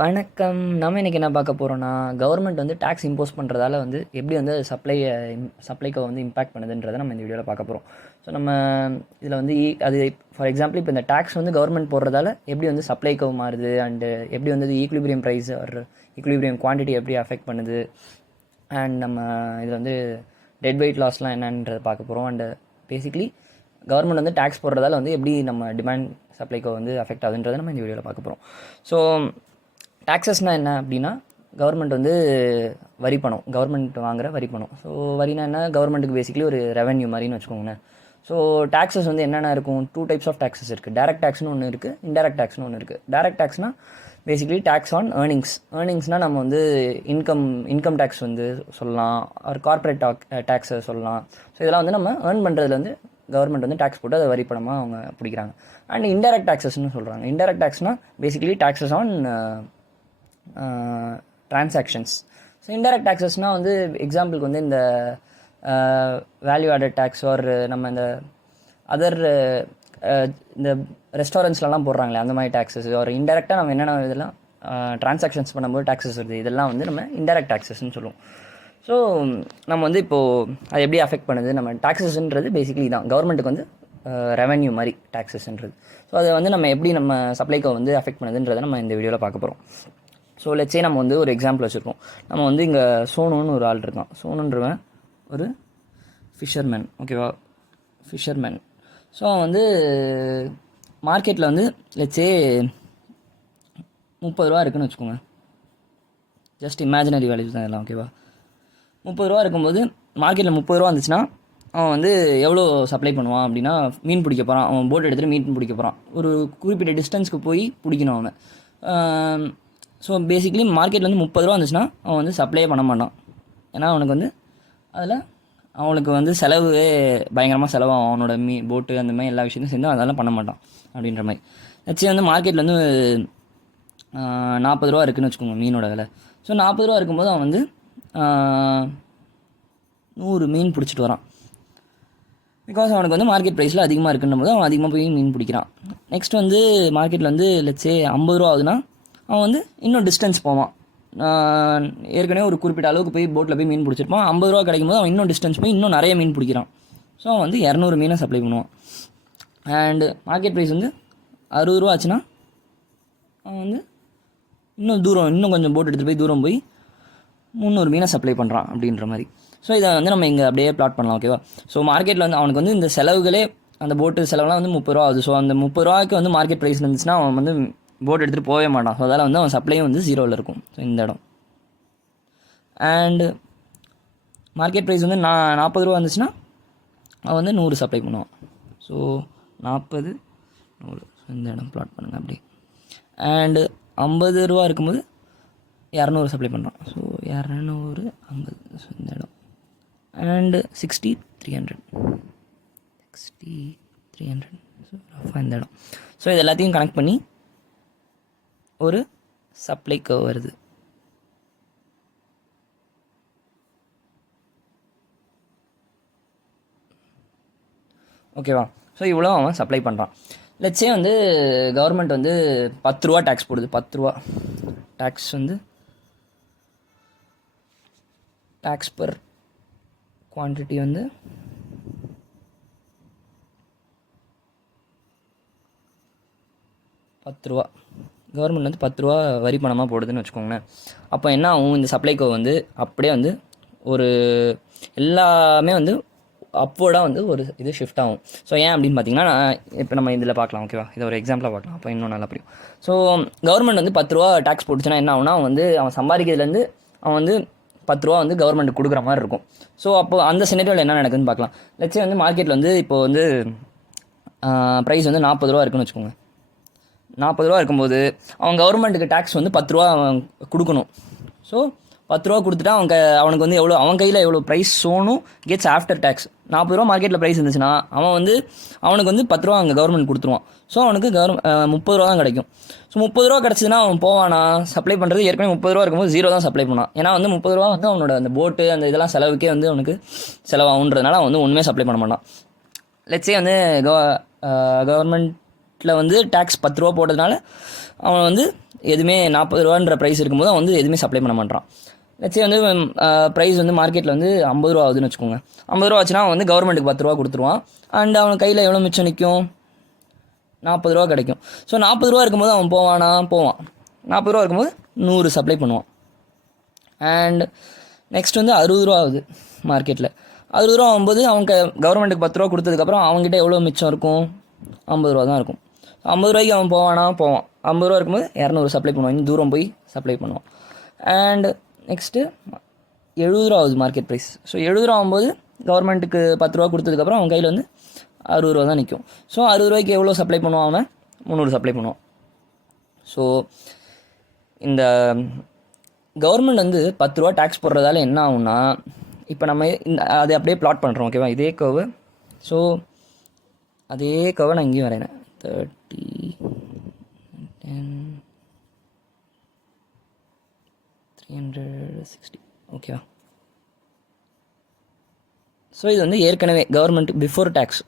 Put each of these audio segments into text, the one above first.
வணக்கம். நம்ம இன்றைக்கி என்ன பார்க்க போகிறோன்னா, கவர்மெண்ட் வந்து டேக்ஸ் இம்போஸ் பண்ணுறதால வந்து எப்படி வந்து சப்ளைக்கோ வந்து இம்பேக்ட் பண்ணுதுன்றதை நம்ம இந்த வீடியோவில் பார்க்க போகிறோம். ஸோ நம்ம இதில் வந்து அது ஃபார் எக்ஸாம்பிள் இப்போ இந்த டேக்ஸ் வந்து கவர்மெண்ட் போடுறதால எப்படி வந்து சப்ளைக்கோ மாறுது, அண்டு எப்படி வந்து ஈக்குலிபிரியம் ப்ரைஸ் ஒரு ஈக்குலிபிரியம் குவான்டிட்டி எப்படி அஃபெக்ட் பண்ணுது, அண்ட் நம்ம இதில் வந்து டெட் வெயிட் லாஸ்லாம் என்னன்றதை பார்க்க போகிறோம். அண்டு பேசிக்லி கவர்மெண்ட் வந்து டேக்ஸ் போடுறதால வந்து எப்படி நம்ம டிமாண்ட் சப்ளைக்கோ வந்து அஃபெக்ட் ஆகுதுன்றதை நம்ம இந்த வீடியோவில் பார்க்க போகிறோம். ஸோ டாக்ஸஸ்னால் என்ன அப்படின்னா, கவர்மெண்ட் வந்து வரி பணம், கவர்மெண்ட் வாங்குகிற வரி பணம். ஸோ வரினா என்ன, கவர்மெண்ட்டுக்கு பேசிக்கலி ஒரு ரெவன்யூ மாதிரின்னு வச்சுக்கோங்களேன். ஸோ டாக்ஸஸ் வந்து என்னென்ன இருக்கும், 2 டைப்ஸ் ஆஃப் டாக்ஸஸ் இருக்குது. டைரக்ட் டேக்ஸ்னு ஒன்று இருக்குது, இன்டைரக்ட் டேக்ஸ்னு ஒன்று இருக்குது. டைரக்ட் டேக்ஸ்னால் பேசிக்கலி டேக்ஸ் ஆன் ஏர்னிங்ஸ்னால் நம்ம வந்து இன்கம் டேக்ஸ் வந்து சொல்லலாம், ஒரு கார்ப்பரேட் டேக்ஸை சொல்லலாம். ஸோ இதெல்லாம் வந்து நம்ம ஏர்ன் பண்ணுறதுல வந்து கவர்மெண்ட் வந்து டேக்ஸ் போட்டு அதை வரி பணமாக அவங்க பிடிக்கிறாங்க. அண்ட் இன்டைரக்ட் டேக்ஸஸ்ன்னு சொல்கிறாங்க. இன்டைரக்ட் டேக்ஸ்னால் basically taxes on transactions. So indirect டேக்ஸஸ்னால் வந்து எக்ஸாம்பிளுக்கு வந்து இந்த வேல்யூ ஆடட் டேக்ஸ் ஒரு நம்ம இந்த அதர் இந்த ரெஸ்டாரண்ட்ஸ்லாம் போடுறாங்களே அந்த மாதிரி டேக்ஸஸ், ஒரு இன்டெரக்டாக நம்ம என்னென்ன இதெல்லாம் ட்ரான்சாக்ஷன்ஸ் பண்ணும்போது டேக்ஸஸ் வருது, இதெல்லாம் வந்து நம்ம இன்டெரக்ட் டேக்ஸஸ்ன்னு சொல்லுவோம். ஸோ நம்ம வந்து இப்போது அது எப்படி அஃபெக்ட் பண்ணுது, நம்ம டேக்ஸஸ்ன்றது பேசிக்கலி தான் கவர்மெண்ட்டுக்கு வந்து ரெவன்யூ மாதிரி டேக்ஸஸ்ன்றது. ஸோ அதை வந்து நம்ம எப்படி நம்ம சப்ளைக்கோ வந்து அஃபெக்ட் பண்ணுதுன்றதை நம்ம இந்த வீடியோவில் பார்க்க போகிறோம். ஸோ லெட்ஸே நம்ம வந்து ஒரு எக்ஸாம்பிள் வச்சுருக்கோம். நம்ம வந்து இங்கே சோனுன்னு ஒரு ஆள் இருக்கான். சோனுன்றவன் ஒரு ஃபிஷர்மேன், ஓகேவா, ஃபிஷர்மேன். ஸோ அவன் வந்து மார்க்கெட்டில் வந்து லெட்ஸே 30 ரூபா இருக்குதுன்னு வச்சுக்கோங்க. ஜஸ்ட் இமேஜினரி வேல்யூஸ் தான் எல்லாம், ஓகேவா. 30 ரூபா இருக்கும்போது மார்க்கெட்டில் 30 ரூபா வந்துச்சுன்னா அவன் வந்து எவ்வளோ சப்ளை பண்ணுவான் அப்படின்னா, மீன் பிடிக்க போகிறான். அவன் போட் எடுத்துகிட்டு மீன் பிடிக்க போகிறான். ஒரு குறிப்பிட்ட டிஸ்டன்ஸ்க்கு போய் பிடிக்கணும் அவன். ஸோ பேசிக்கலி மார்க்கெட்டில் வந்து 30 ரூபா வந்துச்சுன்னா அவன் வந்து சப்ளையே பண்ண மாட்டான். ஏன்னா அவனுக்கு வந்து அதில் அவனுக்கு வந்து செலவே பயங்கரமாக செலவாகும். அவனோட போட்டு அந்த மாதிரி எல்லா விஷயத்தையும் சேர்ந்து அதெல்லாம் பண்ண மாட்டான் அப்படின்ற மாதிரி. லட்சம் வந்து மார்க்கெட்டில் வந்து 40 ரூபா இருக்குதுன்னு வச்சுக்கோங்க மீனோட விலை. ஸோ 40 ரூபா இருக்கும்போது அவன் வந்து 100 மீன் பிடிச்சிட்டு வரான். பிகாஸ் அவனுக்கு வந்து மார்க்கெட் ப்ரைஸில் அதிகமாக இருக்குன்ற போது அவன் அதிகமாக போய் மீன் பிடிக்கிறான். நெக்ஸ்ட் வந்து மார்க்கெட்டில் வந்து லட்சே 50 ரூபா ஆகுதுன்னா அவன் வந்து இன்னும் டிஸ்டன்ஸ் போவான். ஏற்கனவே ஒரு குறிப்பிட்ட அளவுக்கு போய் போட்டில் போய் மீன் பிடிச்சிருப்பான். 50 ரூபா கிடைக்கும் போது அவன் இன்னும் டிஸ்டன்ஸ் போய் இன்னும் நிறைய மீன் பிடிக்கிறான். ஸோ அவன் வந்து 200 மீனை சப்ளை பண்ணுவான். அண்டு மார்க்கெட் ப்ரைஸ் வந்து 60 ரூபா ஆச்சுன்னா அவன் வந்து இன்னும் கொஞ்சம் போட் எடுத்துகிட்டு போய் தூரம் போய் 300 மீனை சப்ளை பண்ணுறான் அப்படின்ற மாதிரி. ஸோ இதை வந்து நம்ம இங்கே அப்படியே பிளாட் பண்ணலாம், ஓகேவா. ஸோ மார்க்கெட்டில் வந்து அவனுக்கு வந்து இந்த செலவுகளே, அந்த போட்டு செலவுலாம் வந்து 30 ரூபா ஆகுது. ஸோ அந்த 30 ரூபாய்க்கு வந்து மார்க்கெட் ப்ரைஸ் இருந்துச்சுன்னா அவன் வந்து போட் எடுத்துகிட்டு போகவே மாட்டான். ஸோ அதால் வந்து அவன் சப்ளையும் வந்து 0ல் இருக்கும். ஸோ இந்த இடம் அண்டு மார்க்கெட் ப்ரைஸ் வந்து 40 ரூபா இருந்துச்சுன்னா அவன் வந்து 100 சப்ளை பண்ணுவான். ஸோ 40 100. ஸோ இந்த இடம் பிளாட் பண்ணுங்கள் அப்படி. அண்டு 50 ரூபா இருக்கும்போது 200 சப்ளை பண்ணுறான். ஸோ 200 50. ஸோ இந்த இடம் அண்டு 60 300. ஸோ ரஃபாக இந்த இடம். ஸோ இது எல்லாத்தையும் கனெக்ட் பண்ணி ஒரு சப்ளைக்கு வருது. ஓகேவா. ஸோ இவ்வளோ அவன் சப்ளை பண்ணுறான். லெட்ஸே வந்து கவர்மெண்ட் வந்து 10 ரூபா டேக்ஸ் போடுது. 10 ரூபா டேக்ஸ் வந்து டேக்ஸ் பர் குவான்டிட்டி வந்து 10 ரூபா. கவர்மெண்ட் வந்து 10 ரூபா வரி பணமாக போடுதுன்னு வச்சுக்கோங்களேன். அப்போ என்ன ஆகும், இந்த சப்ளைக்கோ வந்து அப்படியே வந்து ஒரு எல்லாமே வந்து அப்வர்டாக வந்து ஒரு இது ஷிஃப்ட் ஆகும். ஸோ ஏன் அப்படின்னு பார்த்தீங்கன்னா, இப்போ நம்ம இதில் பார்க்கலாம், ஓகேவா. இதை ஒரு எக்ஸாம்பிளாக பார்க்கலாம், அப்போ இன்னும் நல்லா புரியும். ஸோ கவர்மெண்ட் வந்து 10 ரூபா டேக்ஸ் போட்டுச்சுன்னா என்ன ஆகுனா, அவன் சம்பாதிக்கிறதுலேருந்து அவன் வந்து 10 ரூபா வந்து கவர்மெண்ட் கொடுக்குற மாதிரி இருக்கும். ஸோ அப்போது அந்த சினரியோவில் என்ன நடக்குதுன்னு பார்க்கலாம். லட்சம் வந்து மார்க்கெட்டில் வந்து இப்போது வந்து ப்ரைஸ் வந்து 40 ரூபா இருக்குன்னு வச்சுக்கோங்க. 40 ரூபா இருக்கும்போது அவன் கவர்மெண்ட்டுக்கு டேக்ஸ் வந்து 10 ரூபா கொடுக்கணும். ஸோ 10 ரூபா கொடுத்துட்டா அவனுக்கு வந்து எவ்வளோ, அவன் கையில் எவ்வளோ ப்ரைஸ் சோனும் கெட்ஸ் ஆஃப்டர் டேக்ஸ். 40 ரூபா மார்க்கெட்டில் ப்ரைஸ் இருந்துச்சுன்னா அவனுக்கு வந்து 10 ரூபா அங்கே கவர்மெண்ட் கொடுத்துருவான். ஸோ அவனுக்கு 30 ரூபா தான் கிடைக்கும். ஸோ 30 ரூபா கிடச்சிதுன்னா அவன் போவானா, சப்ளை பண்ணுறது ஏற்கனவே 30 ரூபா இருக்கும்போது 0 தான் சப்ளை பண்ணான். ஏன்னா வந்து 30 ரூபா வந்து அவனோட அந்த போட்டு அந்த இதெல்லாம் செலவுக்கே வந்து அவனுக்கு செலவாகுன்றதுனால அவன் வந்து ஒன்றுமே சப்ளை பண்ண மாட்டான். லெட்ஸே வந்து கவர்மெண்ட்டில் வந்து டேக்ஸ் 10 ரூபா போட்டதுனால அவன் வந்து எதுவுமே 40 ரூபான்ற ப்ரைஸ் இருக்கும்போது அவன் வந்து எதுவுமே சப்ளை பண்ண மாட்டான். லட்சம் வந்து ப்ரைஸ் வந்து மார்க்கெட்டில் வந்து 50 ரூபா ஆகுதுன்னு வச்சுக்கோங்க. 50 ரூபா ஆச்சுன்னா அவன் வந்து கவர்மெண்ட்டுக்கு 10 ரூபா கொடுத்துருவான். அண்ட் அவன் கையில் எவ்வளோ மிச்சம் நிற்கும்? 40 ரூபா கிடைக்கும். ஸோ 40 ரூபா இருக்கும்போது அவன் போவான். 40 ரூபா இருக்கும்போது 100 சப்ளை பண்ணுவான். அண்ட் நெக்ஸ்ட் வந்து 60 ரூபா ஆகுது மார்க்கெட்டில். 60 ரூபா ஆகும்போது அவங்க கவர்மெண்ட்டுக்கு 10 ரூபா கொடுத்ததுக்கப்புறம் அவங்ககிட்ட எவ்வளோ மிச்சம் இருக்கும்? 50 ரூபா தான் இருக்கும். 50 ரூபாய்க்கு அவன் போவான். 50 ரூபா இருக்கும்போது 200 சப்ளை பண்ணுவான். இன்னும் தூரம் போய் சப்ளை பண்ணுவான். அண்ட் நெக்ஸ்ட்டு 70 ரூபா ஆகுது மார்க்கெட் ப்ரைஸ். ஸோ 70 ரூபா ஆகும்போது கவர்மெண்ட்டுக்கு 10 ரூபா கொடுத்ததுக்கப்புறம் அவன் கையில் வந்து 60 ரூபா தான் நிற்கும். ஸோ 60 ரூபாய்க்கு எவ்வளோ சப்ளை பண்ணுவான்? அவன் 300 சப்ளை பண்ணுவான். ஸோ இந்த கவர்மெண்ட் வந்து 10 ரூபா டேக்ஸ் போடுறதால என்ன ஆகும்னா, இப்போ நம்ம அதை அப்படியே பிளாட் பண்ணுறோம். ஓகேவா? இதே கர்வு. ஸோ அதே கர்வை நான் இங்கேயும் வரைகிறேன். 30 10 360. ஓகேவா? ஸோ இது வந்து ஏற்கனவே கவர்மெண்ட் பிஃபோர் டேக்ஸ்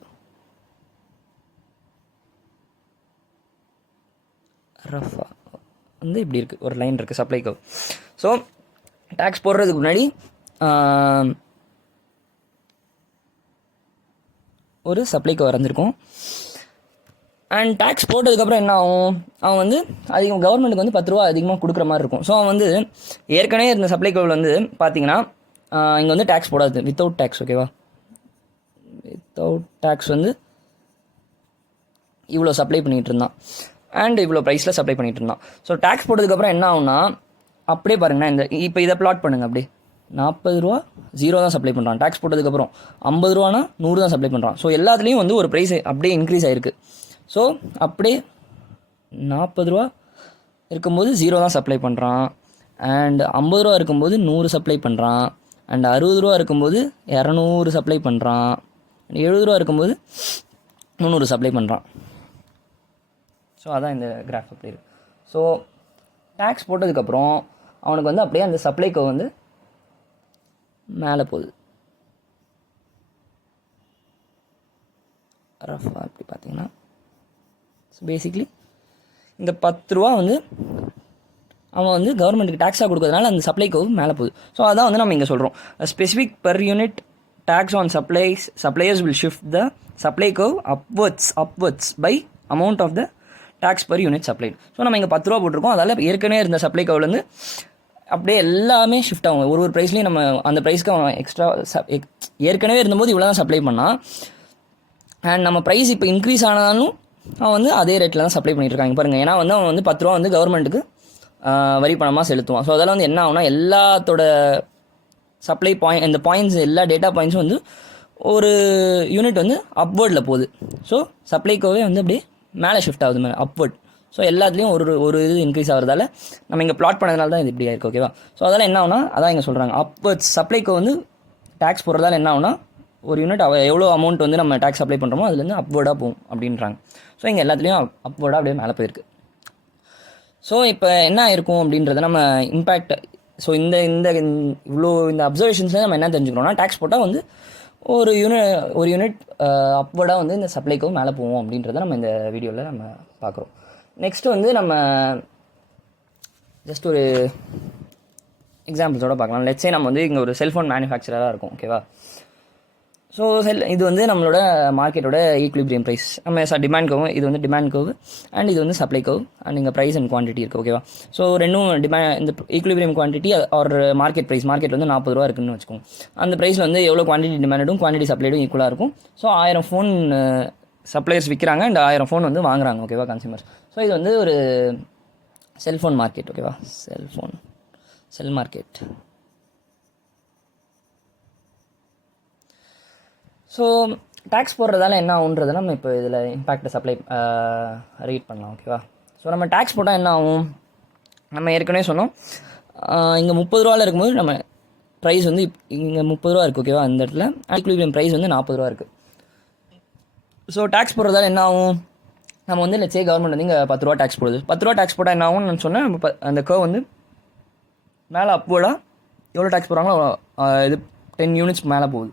ரஃபா வந்து இப்படி இருக்குது, ஒரு லைன் இருக்குது சப்ளை கர்வ். ஸோ டேக்ஸ் போடுறதுக்கு முன்னாடி ஒரு சப்ளை கர்வ் வரைஞ்சிருக்கும். அண்ட் டேக்ஸ் போட்டதுக்கப்புறம் என்ன ஆகும்? அவன் வந்து அதிகம் கவர்மெண்ட்டுக்கு வந்து 10 ரூபா அதிகமாக கொடுக்குற மாதிரி இருக்கும். ஸோ அவன் வந்து ஏற்கனவே இருந்த சப்ளை கர்வில் வந்து பார்த்தீங்கன்னா இங்கே வந்து டேக்ஸ் போடாது, வித்தவுட் டேக்ஸ். ஓகேவா? வித்தவுட் டேக்ஸ் வந்து இவ்வளோ சப்ளை பண்ணிகிட்டு இருந்தான். அண்ட் இவ்வளோ ப்ரைஸில் சப்ளை பண்ணிகிட்டு இருந்தான். ஸோ டேக்ஸ் போட்டதுக்கப்புறம் என்ன ஆகும்னா, அப்படியே பாருங்கண்ணா, இப்போ இதை பிளாட் பண்ணுங்கள். அப்படியே 40 ரூபா 0 தான் சப்ளை பண்ணுறான். டேக்ஸ் போட்டதுக்கப்புறம் 50 ரூபானா 100 தான் சப்ளை பண்ணுறான். ஸோ எல்லாத்துலேயும் வந்து ஒரு ப்ரைஸ் அப்படியே இன்க்ரீஸ் ஆகிருக்கு. ஸோ அப்படியே 40 ரூபா இருக்கும்போது 0 தான் சப்ளை பண்ணுறான். அண்ட் 50 ரூபா இருக்கும்போது 100 சப்ளை பண்ணுறான். அண்ட் 60 ரூபா இருக்கும்போது 200 சப்ளை பண்ணுறான். 70 ரூபா இருக்கும்போது 300 சப்ளை பண்ணுறான். ஸோ அதான் இந்த கிராஃப் அப்படி இருக்குது. ஸோ டேக்ஸ் போட்டதுக்கப்புறம் அவனுக்கு வந்து அப்படியே அந்த சப்ளை கர்வ் வந்து மேலே போகுது. ரஃபாக அப்படி பார்த்தீங்கன்னா, ஸோ பேசிக்லி இந்த 10 ரூபா வந்து அவன் வந்து கவர்மெண்ட்டுக்கு டேக்ஸாக கொடுக்கறதுனால அந்த சப்ளை கர்வ் மேலே போகுது. ஸோ அதான் வந்து நம்ம இங்கே சொல்கிறோம், specific per unit tax on suppliers will shift the supply curve upwards by amount of the tax per unit supplied. So நம்ம இங்கே 10 ரூபா போட்டிருக்கோம். அதால் ஏற்கனவே இருந்த சப்ளை கர்வ்லேருந்து அப்படியே எல்லாமே ஷிஃப்ட் ஆகும். ஒரு ப்ரைஸ்லேயும் நம்ம அந்த ப்ரைஸ்க்கு அவன் எக்ஸ்ட்ரா ஏற்கனவே இருந்தபோது இவ்வளோ தான் சப்ளை பண்ணான். அண்ட் நம்ம ப்ரைஸ் இப்போ இன்க்ரீஸ் ஆனாலும் அவன் வந்து அதே ரேட்டில் தான் சப்ளை பண்ணிகிட்ருக்காங்க பாருங்கள். ஏன்னா வந்து அவன் வந்து 10 ரூபா வந்து கவர்மெண்ட்டுக்கு வரி பணமாக செலுத்துவான். ஸோ அதெல்லாம் வந்து என்ன ஆகுனா, எல்லாத்தோட சப்ளை இந்த பாயிண்ட்ஸ் எல்லா டேட்டா பாயிண்ட்ஸும் வந்து ஒரு யூனிட் வந்து அப்வர்டில் போகுது. ஸோ சப்ளை கர்வே வந்து அப்படியே மேலே ஷிஃப்ட் ஆகுது, அப்வர்ட். ஸோ எல்லாத்துலேயும் ஒரு இது இன்க்ரீஸ் ஆகிறதால நம்ம இங்கே பிளாட் பண்ணதுனால தான் இது இப்படியா இருக்குது. ஓகேவா? ஸோ அதெல்லாம் என்ன ஆகுனா, அதான் இங்கே சொல்கிறாங்க, அப்வர்ட்ஸ் சப்ளை கர்வ் வந்து டேக்ஸ் போடுறதால என்ன ஆகுனா, ஒரு யூனிட் எவ்வளோ அமௌண்ட் வந்து நம்ம டேக்ஸ் அப்ளை பண்ணுறோமோ அதுலேருந்து அப்வர்டாக போகும் அப்படின்றாங்க. ஸோ இங்கே எல்லாத்துலேயும் அப்வர்டாக அப்படியே மேலே போயிருக்கு. ஸோ இப்போ என்ன ஆயிருக்கும் அப்படின்றத நம்ம இம்பேக்ட். ஸோ இந்த அப்சர்வேஷன்ஸில் நம்ம என்ன தெரிஞ்சுக்கிறோம்னா, டேக்ஸ் போட்டால் வந்து ஒரு யூனிட் அப்வர்டாக வந்து இந்த சப்ளை கர்வ் மேலே போவோம் அப்படின்றத நம்ம இந்த வீடியோவில் நம்ம பார்க்குறோம். நெக்ஸ்ட்டு வந்து நம்ம ஜஸ்ட் ஒரு எக்ஸாம்பிள்ஸோடு பார்க்கலாம். லெட்ஸே நம்ம வந்து இங்கே ஒரு செல்ஃபோன் மேனுஃபேக்சராக இருக்கும். ஓகேவா? ஸோ இது வந்து நம்மளோட மார்க்கெட்டோட ஈக்விலிபிரியம் ப்ரைஸ். நம்ம டிமாண்ட் கர்வ், இது வந்து டிமாண்ட் கர்வ், அண்ட் இது வந்து சப்ளை கர்வ், அண்ட் இங்கே ப்ரைஸ் அண்ட் குவான்டிட்டி இருக்குது. ஓகேவா? ஸோ ரெண்டும் இந்த equilibrium quantity or market price, market வந்து 40 ரூபா இருக்குன்னு வச்சுக்கோங்க. அந்த ப்ரைஸில் வந்து எவ்வளோ குவான்டிட்டி டிமாண்டும் குவான்டிட்டி சப்ளைடும் ஈக்குவலாக இருக்கும். ஸோ 1000 ஃபோன் சப்ளையர்ஸ் விற்கிறாங்க அண்ட் 1000 ஃபோன் வந்து வாங்குறாங்க. ஓகேவா? கன்சியூமர்ஸ். ஸோ இது வந்து ஒரு செல்ஃபோன் மார்க்கெட். ஓகேவா? செல் மார்க்கெட். ஸோ டேக்ஸ் போடுறதால என்ன ஆகுன்றதை நம்ம இப்போ இதில் இம்பேக்ட் சப்ளை ரீட் பண்ணலாம். ஓகேவா? ஸோ நம்ம டேக்ஸ் போட்டால் என்ன ஆகும்? நம்ம ஏற்கனவே சொன்னோம், இங்கே 30 ரூபாவில் இருக்கும்போது நம்ம ப்ரைஸ் வந்து இங்கே 30 ரூபா இருக்குது. ஓகேவா? இந்த இடத்துல ஈக்விலிபிரியம் ப்ரைஸ் வந்து 40 ரூபா இருக்குது. ஸோ டேக்ஸ் போடுறதால என்ன ஆகும்? நம்ம வந்து லெட்ஸே கவர்மெண்ட் வந்து இங்கே 10 ரூபா டேக்ஸ் போடுது. 10 ரூபா டேக்ஸ் போட்டால் என்ன ஆகும்னு நான் சொன்னேன், நம்ம அந்த கர்வ் வந்து மேலே அப்வர்டாக எவ்வளோ டேக்ஸ் போடுறாங்களோ இது 10 யூனிட்ஸ் மேலே போகுது.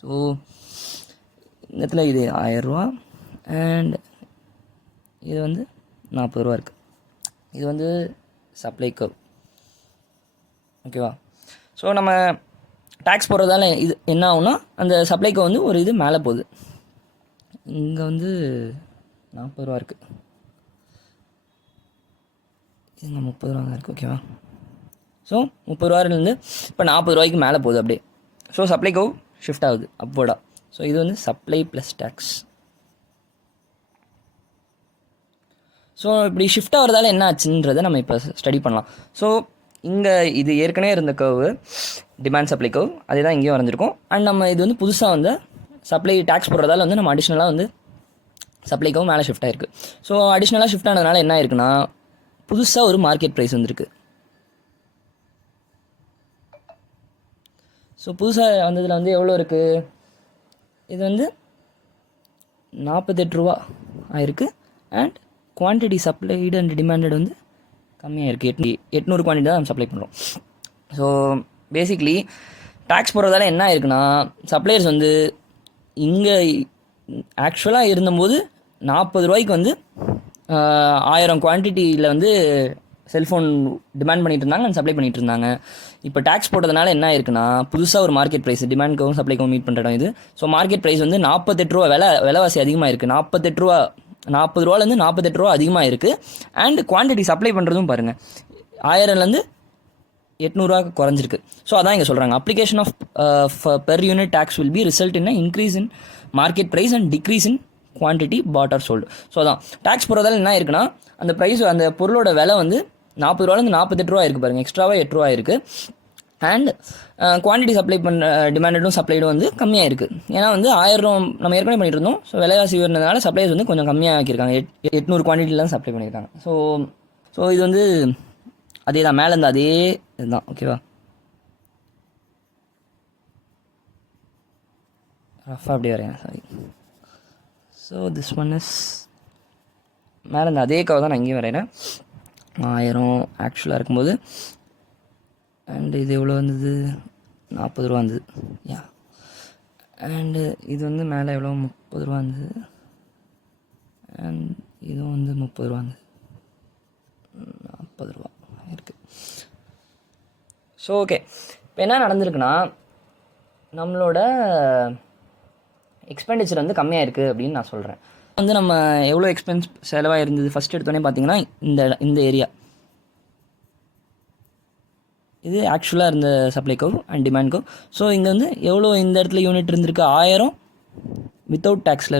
ஸோ இந்த இடத்துல இது 1000 ரூபா அண்ட் இது வந்து 40 ரூபா இருக்குது. இது வந்து சப்ளை கர்வ். ஓகேவா? ஸோ நம்ம டேக்ஸ் போடுறதால இது என்ன ஆகும்னா அந்த சப்ளை கர்வ் வந்து ஒரு இது மேலே போகுது. இங்கே வந்து 40 ரூபா இருக்குது, இங்கே 30 ரூபா தான் இருக்குது. ஓகேவா? ஸோ 30 ரூபாயிலேருந்து இப்போ 40 ரூபாய்க்கு மேலே போகுது அப்படியே. ஸோ சப்ளை கர்வ் ஷிஃப்ட் ஆகுது அப்வர்டாக. ஸோ இது வந்து சப்ளை ப்ளஸ் டேக்ஸ். ஸோ இப்படி ஷிஃப்ட் ஆகிறதால என்ன ஆச்சுன்றதை நம்ம இப்போ ஸ்டடி பண்ணலாம். ஸோ இங்கே இது ஏற்கனவே இருந்த கர்வு டிமாண்ட் சப்ளை கர்வ், அதே தான் இங்கேயும் வரைஞ்சிருக்கும். அண்ட் நம்ம இது வந்து புதுசாக வந்து சப்ளை டேக்ஸ் போடுறதால வந்து நம்ம அடிஷ்னலாக வந்து சப்ளை கர்வ் மேலே ஷிஃப்ட் ஆகிருக்கு. ஸோ அடிஷ்னலாக ஷிஃப்ட் ஆனதுனால என்ன ஆயிருக்குன்னா புதுசாக ஒரு மார்க்கெட் ப்ரைஸ் வந்துருக்கு. ஸோ புதுசாக வந்ததில் வந்து எவ்வளோ இருக்குது? இது வந்து 48 ரூபா ஆயிருக்கு. And quantity supplied and demanded வந்து கம்மியாக இருக்குது. 800 குவான்டிட்டி தான் நம்ம சப்ளை பண்ணுறோம். ஸோ பேசிக்லி டேக்ஸ் போடுறதால என்ன ஆயிருக்குன்னா சப்ளையர்ஸ் வந்து இங்கே ஆக்சுவலாக இருந்தபோது 40 ரூபாய்க்கு வந்து 1000 குவான்டிட்டியில் வந்து செல்ஃபோன் டிமாண்ட் பண்ணிட்டு இருந்தாங்க அண்ட் சப்ளை பண்ணிட்டு இருந்தாங்க. இப்போ டேக்ஸ் போட்டதுனால என்ன ஆயிருக்குன்னா புதுசாக ஒரு மார்க்கெட் ப்ரைஸ், டிமாண்ட்க்கும் சப்ளைக்கும் மீட் பண்ணுற இடம் இது. ஸோ மார்க்கெட் ப்ரைஸ் வந்து 48 ரூபா, விலைவாசி அதிகமாக இருக்குது. 48 ரூபா, 40 ரூபாலேருந்து 48 ரூபா அதிகமாக இருக்குது. அண்ட் குவான்டிட்டி சப்ளை பண்ணுறதும் பாருங்கள் 1000லேருந்து 800 குறைஞ்சிருக்கு. ஸோ அதான் இங்கே சொல்கிறாங்க, application of per unit tax will be result in increase in market price and decrease in quantity bought or sold. So அதான் டேக்ஸ் போடுறதால என்ன இருக்குன்னா அந்த ப்ரைஸ், அந்த பொருளோட விலை வந்து 40 ரூபாலேருந்து 48 ரூபா இருக்குது பாருங்கள், எக்ஸ்ட்ராவாக 8 ரூபா இருக்குது. அண்ட் குவான்டிட்டி சப்ளை பண்ண டிமாண்டடும் சப்ளைடும் வந்து கம்மியாக இருக்குது. ஏன்னா வந்து 1000 நம்ம ஏற்கனவே பண்ணிட்டு இருந்தோம். ஸோ விலைவாசி உயர்ந்ததுனால சப்ளைஸ் வந்து கொஞ்சம் கம்மியாக ஆக்கியிருக்காங்க, 800 குவான்டிட்டியில் தான் சப்ளை பண்ணியிருக்காங்க. ஸோ இது வந்து அதே தான், மேலே இருந்து அதே இதுதான். ஓகேவா? ரஃபாக அப்படி வரையேன், sorry. So this one is மேலே இருந்து அதே கவ் தான் நான் இங்கேயும் வரைகிறேன். 1000 ஆக்சுவலாக இருக்கும்போது. அண்டு இது எவ்வளோ வந்தது? 40 ரூபா வந்தது. யா. அண்டு இது வந்து மேலே எவ்வளோ? 30 ரூபா வந்தது. அண்ட் இதுவும் வந்து 30 ரூபா வந்தது. 40 ரூபா இருக்குது. ஸோ ஓகே, இப்போ என்ன நடந்திருக்குன்னா நம்மளோட எக்ஸ்பெண்டிச்சர் வந்து கம்மியாக இருக்குது அப்படின்னு நான் சொல்கிறேன். வந்து நம்ம எவ்வளோ எக்ஸ்பென்ஸ் செலவாக இருந்தது ஃபஸ்ட் எடுத்தோடனே பார்த்தீங்கன்னா இந்த ஏரியா இது ஆக்சுவலாக இருந்த supply curve and demand curve. So இங்கே வந்து எவ்வளோ இந்த இடத்துல யூனிட் இருந்திருக்கு? 1000 வித்தவுட் டேக்ஸில்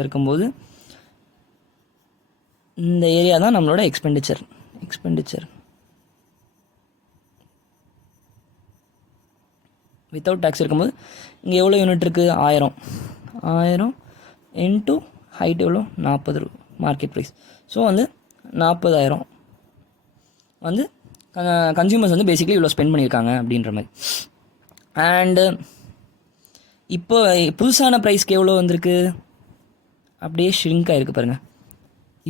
இருக்கும்போது, இந்த ஏரியா தான் நம்மளோட எக்ஸ்பெண்டிச்சர். வித்தவுட் டேக்ஸ் இருக்கும்போது இங்கே எவ்வளோ யூனிட் இருக்குது? 1000 இன்ட்டு ஹைட் எவ்வளோ? 40 ரூபா மார்க்கெட் ப்ரைஸ். ஸோ வந்து 40,000 வந்து கன்சியூமர்ஸ் வந்து பேசிக்கலி இவ்வளோ ஸ்பெண்ட் பண்ணியிருக்காங்க அப்படின்ற மாதிரி. அண்டு இப்போ புதுசான ப்ரைஸ்க்கு எவ்வளோ வந்திருக்கு? அப்படியே ஷ்ரிங்க் ஆகிருக்கு பாருங்கள்.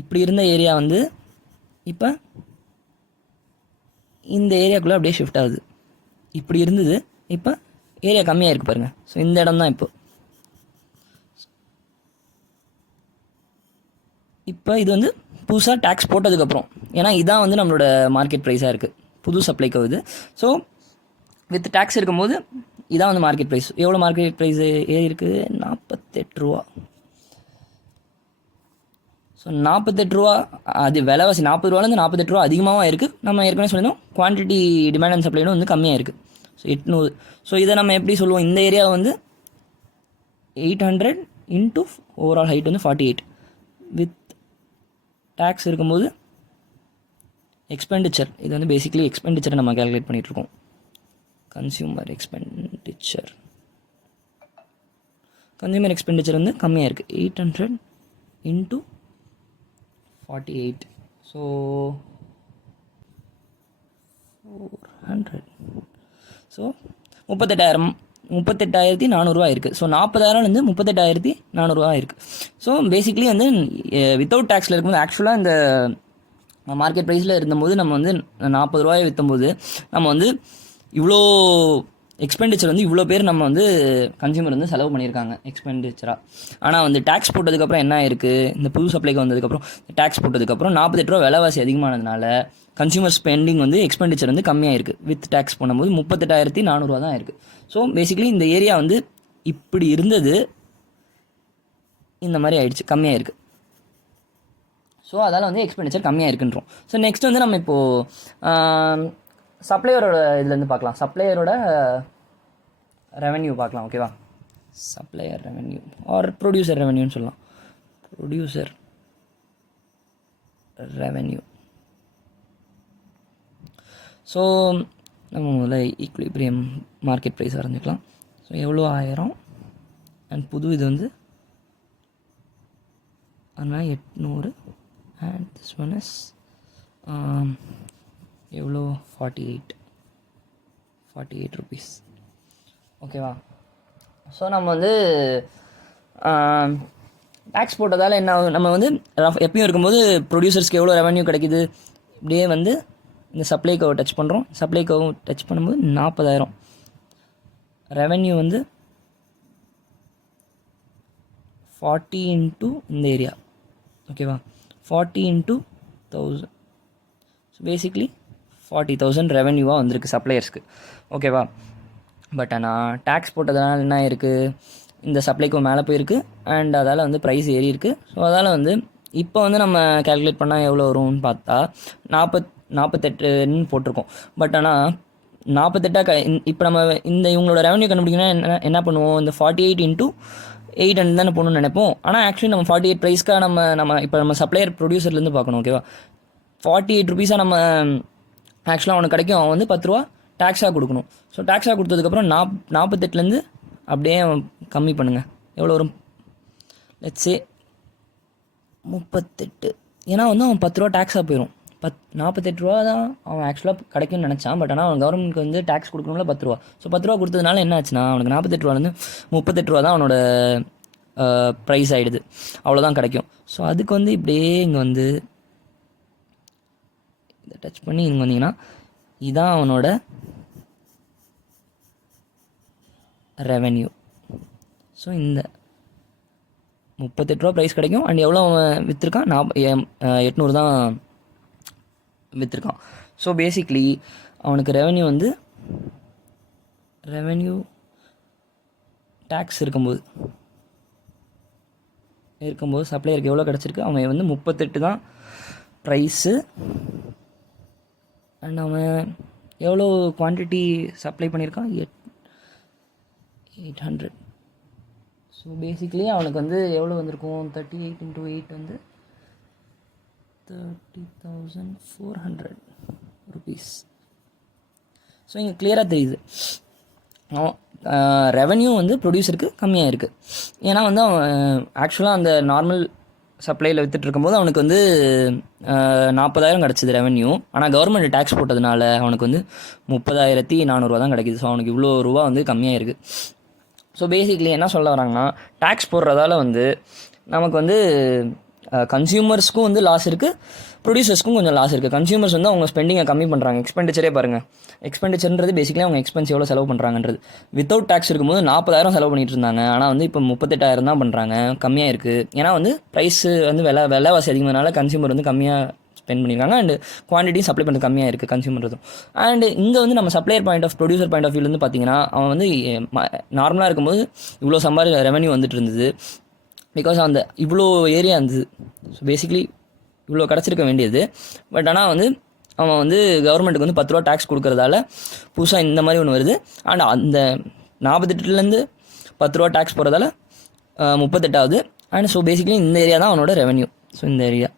இப்படி இருந்த ஏரியா வந்து இப்போ இந்த ஏரியாக்குள்ளே அப்படியே ஷிஃப்ட் ஆகுது. இப்படி இருந்தது, இப்போ ஏரியா கம்மியாக இருக்குது பாருங்கள். ஸோ இந்த இடம் தான் இப்போ இது வந்து புதுசாக டேக்ஸ் போட்டதுக்கப்புறம், ஏன்னா இதான் வந்து நம்மளோட மார்க்கெட் ப்ரைஸாக இருக்குது, புது சப்ளைக்கு வருது. ஸோ வித் டேக்ஸ் இருக்கும்போது இதான் வந்து மார்க்கெட் ப்ரைஸ். எவ்வளோ மார்க்கெட் ப்ரைஸ் ஏறி இருக்குது? 48 ரூபா. ஸோ 48 ரூபா, அது விலைவாசி 40 ரூபாலேருந்து 48 ரூபா அதிகமாகவும் இருக்குது. நம்ம ஏற்கனவே சொல்லியிருந்தோம் குவான்டிட்டி டிமாண்ட் அண்ட் சப்ளைடும் வந்து கம்மியாக இருக்குது. ஸோ 800. ஸோ இதை நம்ம எப்படி சொல்லுவோம்? இந்த ஏரியா வந்து 800 இன்ட்டு ஓவரால் ஹைட் வந்து 48. வித் டேக்ஸ் இருக்கும்போது எக்ஸ்பெண்டிச்சர், இது வந்து பேசிக்கலி எக்ஸ்பெண்டிச்சரை நம்ம கேல்குலேட் பண்ணிகிட்ருக்கோம். கன்சியூமர் எக்ஸ்பெண்டிச்சர் வந்து கம்மியாக இருக்குது. 800 இன்ட்டு 48. ஸோ 400. ஸோ 38,400 இருக்குது. ஸோ 40,000 38,400 இருக்குது. ஸோ பேசிக்லி வந்து வித்தவுட் டேக்ஸில் இருக்கும்போது, ஆக்சுவலாக இந்த மார்க்கெட் ப்ரைஸில் இருந்தபோது நம்ம வந்து 40 ரூபாயை விற்றும்போது நம்ம வந்து இவ்வளோ எக்ஸ்பெண்டிச்சர் வந்து இவ்வளோ பேர் நம்ம வந்து கன்சியூமர் வந்து செலவு பண்ணியிருக்காங்க எக்ஸ்பெண்டிச்சராக. ஆனால் வந்து டேக்ஸ் போட்டதுக்கப்புறம் என்ன ஆயிருக்கு, இந்த புது சப்ளைக்கு வந்ததுக்கப்புறம் டேக்ஸ் போட்டதுக்கப்புறம் 48 ரூபா விலைவாசி அதிகமானதுனால கன்சியூமர் ஸ்பெண்டிங் வந்து எக்ஸ்பெண்டிச்சர் வந்து கம்மியாக இருக்குது. வித் டேக்ஸ் பண்ணும்போது 38,400 தான் இருக்குது. ஸோ பேசிக்கலி இந்த ஏரியா வந்து இப்படி இருந்தது, இந்த மாதிரி ஆயிடுச்சு, கம்மியாக இருக்குது. ஸோ அதால் வந்து எக்ஸ்பெண்டிச்சர் கம்மியாக இருக்குன்றோம். ஸோ நெக்ஸ்ட் வந்து நம்ம இப்போது சப்ளையரோட இதுலேருந்து பார்க்கலாம். சப்ளையரோட ரெவென்யூ பார்க்கலாம். ஓகேவா, சப்ளையர் ரெவென்யூ ஆர் ப்ரொடியூசர் ரெவென்யூன்னு சொல்லலாம். Producer revenue. ஸோ நம்ம முதல்ல ஈக்விலிபிரியம் மார்க்கெட் ப்ரைஸ் வரைஞ்சிக்கலாம். ஸோ எவ்வளோ 1000 அண்ட் புது இது வந்து அதனால் 800 அண்ட் திஸ் ஒன் இஸ் எவ்வளோ 48 ருபீஸ். ஓகேவா. ஸோ நம்ம வந்து டேக்ஸ் போட்டதால் என்ன ஆகும், நம்ம வந்து எப்பயும் இருக்கும்போது ப்ரொடியூசர்ஸ்க்கு எவ்வளோ ரெவென்யூ கிடைக்கிது, இப்படியே வந்து இந்த சப்ளைக்கோவை டச் பண்ணுறோம். சப்ளைக்கோவை டச் பண்ணும்போது 40,000 ரெவென்யூ வந்து 40 இன்ட்டு இந்த ஏரியா. ஓகேவா, 40 இன்ட்டு 1000. ஸோ பேசிக்லி 40,000 ரெவென்யூவாக வந்திருக்கு சப்ளையர்ஸ்க்கு. ஓகேவா. பட் ஆனால் டேக்ஸ் போட்டதுனால என்ன இருக்குது, இந்த சப்ளைக்கோ மேலே போயிருக்கு அண்ட் அதால் வந்து ப்ரைஸ் ஏறி இருக்குது. ஸோ அதால் வந்து இப்போ வந்து நம்ம கேல்குலேட் பண்ணால் எவ்வளோ வரும்னு பார்த்தா 48ன்னு போட்டிருக்கோம். பட் ஆனால் 48 இப்போ நம்ம இந்த இவங்களோட ரெவன்யூ கண்டுபிடிக்கணும்னா என்ன பண்ணுவோம், இந்த 48 இன்ட்டு 800 தானே போகணும்னு நினைப்போம். ஆனால் ஆக்சுவலி நம்ம 48 ப்ரைஸ்க்காக நம்ம இப்போ நம்ம சப்ளையர் ப்ரொடியூசர்லேருந்து பார்க்கணும். ஓகேவா, 48 ருபீஸாக நம்ம ஆக்சுவலாக அவனுக்கு கிடைக்கும். அவன் வந்து 10 ரூபா டேக்ஸாக கொடுக்கணும். ஸோ டேக்ஸாக கொடுத்ததுக்கப்புறம் 48லேருந்து அப்படியே கம்மி பண்ணுங்கள், எவ்வளோ வரும், லெட்ஸே 38. ஏன்னா வந்து அவன் 10 ரூபா டேக்ஸாக போயிடும். 48 ரூபா தான் அவன் ஆக்சுவலாக கிடைக்கும்னு நினச்சான். பட் ஆனால் அவன் கவர்மெண்ட்க்கு வந்து டேக்ஸ் கொடுக்கணும்ல 10 ரூபா. ஸோ 10 ரூபா கொடுத்ததுனால என்ன ஆச்சுன்னா அவனுக்கு 48 ரூபாலேருந்து 38 ரூபா தான் அவனோட ப்ரைஸ் ஆகிடுது. அவ்வளோதான் கிடைக்கும். ஸோ அதுக்கு வந்து இப்படியே இங்கே வந்து இதை டச் பண்ணி இங்கே வந்தீங்கன்னா இதுதான் அவனோட ரெவென்யூ. ஸோ இந்த 38 ரூபா ப்ரைஸ் கிடைக்கும் அண்ட் எவ்வளோ அவன் விற்றுருக்கான், 800 தான் விற்றுருக்கான். ஸோ பேசிக்லி அவனுக்கு ரெவென்யூ வந்து ரெவென்யூ டேக்ஸ் இருக்கும்போது சப்ளையருக்கு எவ்வளோ கிடச்சிருக்கு, அவன் வந்து 38 தான் ப்ரைஸு அண்ட் அவன் எவ்வளோ குவான்டிட்டி சப்ளை பண்ணியிருக்கான், 800. ஸோ பேசிக்லி அவனுக்கு வந்து எவ்வளோ வந்திருக்கும், 38 இன்ட்டு 8 வந்து 30,400 ருபீஸ். ஸோ இங்கே கிளியராக தெரியுது ரெவென்யூ வந்து ப்ரொடியூசருக்கு கம்மியாக இருக்குது. ஏன்னா வந்து அவன் ஆக்சுவலாக அந்த நார்மல் சப்ளையில் விற்றுட்டு இருக்கும்போது அவனுக்கு வந்து 40,000 கிடச்சிது ரெவென்யூ. ஆனால் கவர்மெண்ட் டேக்ஸ் போட்டதுனால அவனுக்கு வந்து 30,400 தான் கிடைக்கிது. ஸோ அவனுக்கு இவ்வளோ ரூபா வந்து கம்மியாக இருக்குது. ஸோ பேசிக்லி என்ன சொல்ல வராங்கன்னா, டேக்ஸ் போடுறதால வந்து நமக்கு வந்து கன்சியூமர்ஸ்க்கும் வந்து லாஸ் இருக்குது, ப்ரொடியூசர்ஸ்க்கும் கொஞ்சம் லாஸ் இருக்குது. கன்சியூமர்ஸ் வந்து அவங்க ஸ்பெண்டிங்கை கம்மி பண்ணுறாங்க. எக்ஸ்பெண்டிச்சரே பாருங்கள், எக்ஸ்பெண்டிச்சர்ன்றது பேசிக்கலி அவங்க எக்ஸ்பென்ஸ் எவ்வளோ செலவு பண்ணுறாங்கன்றது. வித்தவுட் டேக்ஸ் இருக்கும்போது 40,000 செலவு பண்ணிட்டு இருந்தாங்க. ஆனால் வந்து இப்போ 38,000 தான் பண்ணுறாங்க, கம்மியாக இருக்குது. ஏன்னா வந்து ப்ரைஸு வந்து விலைவாசி அதிகமானால கன்சியூமர் வந்து கம்மியாக ஸ்பெண்ட் பண்ணியிருக்காங்க அண்ட் குவான்டிட்டியும் சப்ளை பண்ணுறது கம்மியாக இருக்குது கன்சியூமர்தும். அண்ட் இங்கே வந்து நம்ம supplier point of producer point of வியூலேருந்து பார்த்தீங்கன்னா அவன் வந்து நார்மலாக இருக்கும்போது இவ்வளோ ரெவென்யூ வந்துட்டு இருந்தது. பிகாஸ் அந்த இவ்வளோ ஏரியா இருந்தது. ஸோ பேசிக்லி இவ்வளோ கிடச்சிருக்க வேண்டியது. பட் ஆனால் வந்து அவன் வந்து கவர்மெண்ட்டுக்கு வந்து 10 ரூபா டேக்ஸ் கொடுக்குறதால புதுசாக இந்த மாதிரி ஒன்று வருது. அண்ட் அந்த 48லேருந்து 10 ரூபா டேக்ஸ் போகிறதால 38 ஆகுது. அண்ட் ஸோ பேசிக்லி இந்த ஏரியா தான் அவனோட ரெவென்யூ. ஸோ இந்த ஏரியா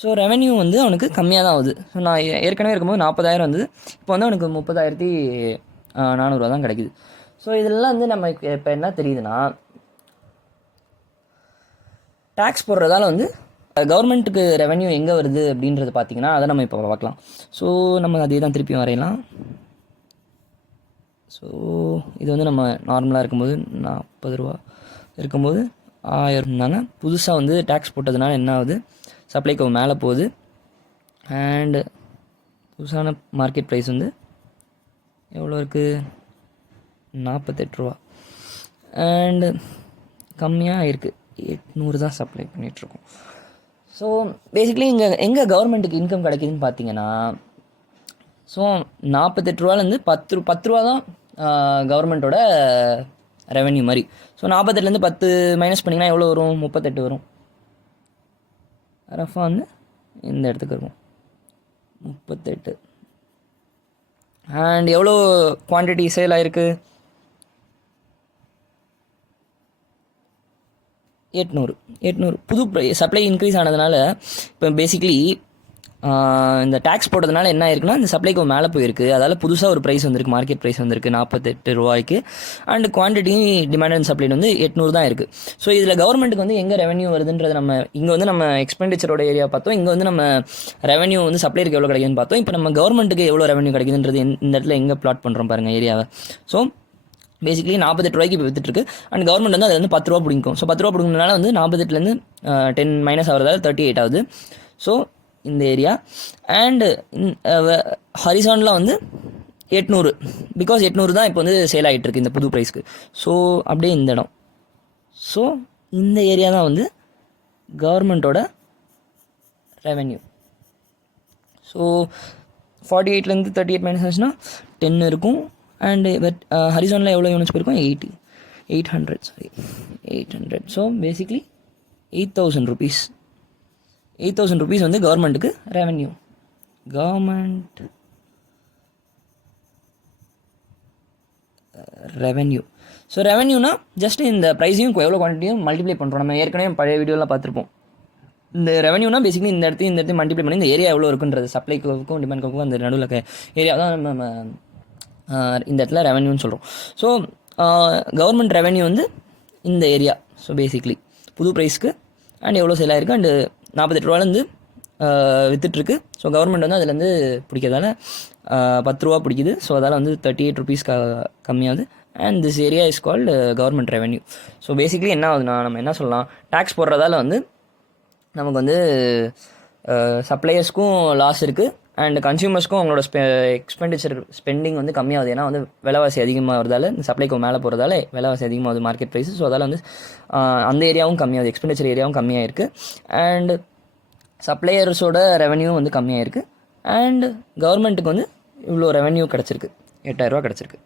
ஸோ ரெவென்யூ வந்து அவனுக்கு கம்மியாக தான் ஆகுது. ஸோ நான் ஏற்கனவே இருக்கும்போது 40,000 வந்தது, இப்போ வந்து அவனுக்கு 30,400 தான் கிடைக்குது. ஸோ இதெல்லாம் வந்து நம்ம இப்போ என்ன தெரியுதுன்னா, டேக்ஸ் போடுறதால வந்து கவர்மெண்ட்டுக்கு ரெவென்யூ எங்கே வருது அப்படின்றது பார்த்திங்கன்னா அதை நம்ம இப்போ பார்க்கலாம். ஸோ நம்ம அதே தான் திருப்பியும் வரையலாம். ஸோ இது வந்து நம்ம நார்மலாக இருக்கும்போது 40 ரூபா இருக்கும்போது 1000 இருந்தாங்க. புதுசாக வந்து டேக்ஸ் போட்டதுனால என்ன ஆகுது, சப்ளைக்கு மேலே போகுது. அண்டு புதுசான மார்க்கெட் ப்ரைஸ் வந்து எவ்வளோ இருக்குது, 48 ரூபா. அண்டு கம்மியாக இருக்குது, 800 தான் சப்ளை பண்ணிகிட்ருக்கோம். ஸோ பேசிக்கலி இங்கே எங்கே கவர்மெண்ட்டுக்கு இன்கம் கிடைக்குதுன்னு பார்த்தீங்கன்னா, ஸோ 48 ரூபாலேருந்து 10 ரூபா தான் கவர்மெண்ட்டோட ரெவென்யூ மாதிரி. ஸோ 48லேருந்து 10 மைனஸ் பண்ணிங்கன்னா எவ்வளோ வரும், 38 வரும். ரஃபாக வந்து இந்த இடத்துக்கு இருக்கும் 38. அண்ட் எவ்வளோ குவான்டிட்டி சேல் ஆகிருக்கு, 800. புது சப்ளை இன்க்ரீஸ் ஆனதுனால இப்போ பேசிக்லி இந்த டேக்ஸ் போட்டதுனால என்ன ஆயிருக்குன்னா, இந்த சப்ளைக்கு மேலே போயிருக்கு. அதால் புதுசாக ஒரு ப்ரைஸ் வந்திருக்கு, மார்க்கெட் ப்ரைஸ் வந்திருக்கு 48 ரூபாய்க்கு. And quantity demand and supply வந்து 800 தான் இருக்குது. ஸோ இதில் கவர்மெண்ட்டுக்கு வந்து எங்கே ரெவன்யூ வருதுன்றது நம்ம இங்கே வந்து நம்ம எக்ஸ்பெண்டிச்சரோட ஏரியா பார்த்தோம். இங்கே வந்து நம்ம ரெவன்யூ வந்து சப்ளைக்கு எவ்வளோ கிடைக்குதுன்னு பார்த்தோம். இப்போ நம்ம கவர்மெண்ட்டுக்கு எவ்வளோ ரெவன்யூ கிடைக்குதுன்றது இந்த இடத்துல எங்கே பிளாட் பண்ணுறோம் பாருங்கள் ஏரியாவை. ஸோ பேசிக்கலி 48 ரூபாய்க்கு இப்போ வித்துட்டுருக்கு. அண்ட் கவர்மெண்ட் வந்து அது வந்து 10 ரூபா பிடிக்கும். ஸோ 10 ரூபா பிடிக்கிறதுனால வந்து 48லேருந்து 10 மைனஸ் ஆகிறதால 38 ஆகுது. ஸோ இந்த ஏரியா அண்டு ஹரிசானில் வந்து 800, பிகாஸ் 800 தான் இப்போ வந்து சேல் ஆகிட்டுருக்கு இந்த புது ப்ரைஸ்க்கு. ஸோ அப்படியே இந்த இடம், ஸோ இந்த ஏரியா தான் வந்து கவர்மெண்ட்டோட ரெவென்யூ. ஸோ 48லேருந்து 38 மைனஸ் ஆச்சுன்னா 10 இருக்கும். அண்டு பட் ஹரிசானில் எவ்வளோ யூனிட்ஸ் போயிருக்கும், 800. So basically 8,000 rupees. 8,000 rupees வந்து கவர்மெண்ட்டுக்கு ரெவென்யூ. Government revenue. ஸோ ரெவென்யூனா ஜஸ்ட் இந்த ப்ரைஸையும் எவ்வளோ குவான்டிட்டியும் மல்டிப்ளை பண்ணுறோம். நம்ம ஏற்கனவே பழைய வீடியோலாம் பார்த்துருப்போம். இந்த ரெவென்யூனா பேசிக்லி இந்த இடத்தையும் மல்டிப்ளை பண்ணி இந்த ஏரியா எவ்வளோ இருக்குன்றது, சப்ளைக்கும் டிமாண்ட்க்கும் அந்த நடுவில் ஏரியா தான் நம்ம இந்த இடத்துல ரெவென்யூன்னு சொல்கிறோம். ஸோ கவர்மெண்ட் ரெவென்யூ வந்து இந்த ஏரியா. ஸோ பேசிக்லி புது ப்ரைஸ்க்கு அண்ட் எவ்வளோ சேல் ஆயிருக்கு அண்டு 48 ரூபாலேருந்து விற்றுட்ருக்கு. ஸோ கவர்மெண்ட் வந்து அதுலேருந்து பிடிக்கிறதால 10 ரூபா பிடிக்குது. ஸோ அதால் வந்து 38 rupees கம்மியாகுது. And this area is called government revenue. So basically என்ன ஆகுதுன்னா, நம்ம என்ன சொல்லலாம், டேக்ஸ் போடுறதால வந்து நமக்கு வந்து சப்ளையர்ஸ்க்கும் லாஸ் இருக்குது அண்ட் கன்சியூமர்ஸ்க்கும் அவங்களோட ஸ்பெண்டிங் வந்து கம்மியாகுது. ஏன்னா வந்து விலைவாசி அதிகமாக வரதால, இந்த சப்ளைக்கு மேலே போகிறதால விலைவாசி அதிகமாகுது மார்க்கெட் ப்ரைஸு. ஸோ அதால் வந்து அந்த ஏரியாவும் கம்மியாகுது, எக்ஸ்பெண்டிச்சர் ஏரியாவும் கம்மியாக இருக்குது. அண்ட் சப்ளையர்ஸோட ரெவென்யூ வந்து கம்மியாக இருக்குது. அண்ட் கவர்மெண்ட்டுக்கு வந்து இவ்வளோ ரெவென்யூ கிடச்சிருக்கு, 8,000 ரூபா கிடச்சிருக்கு.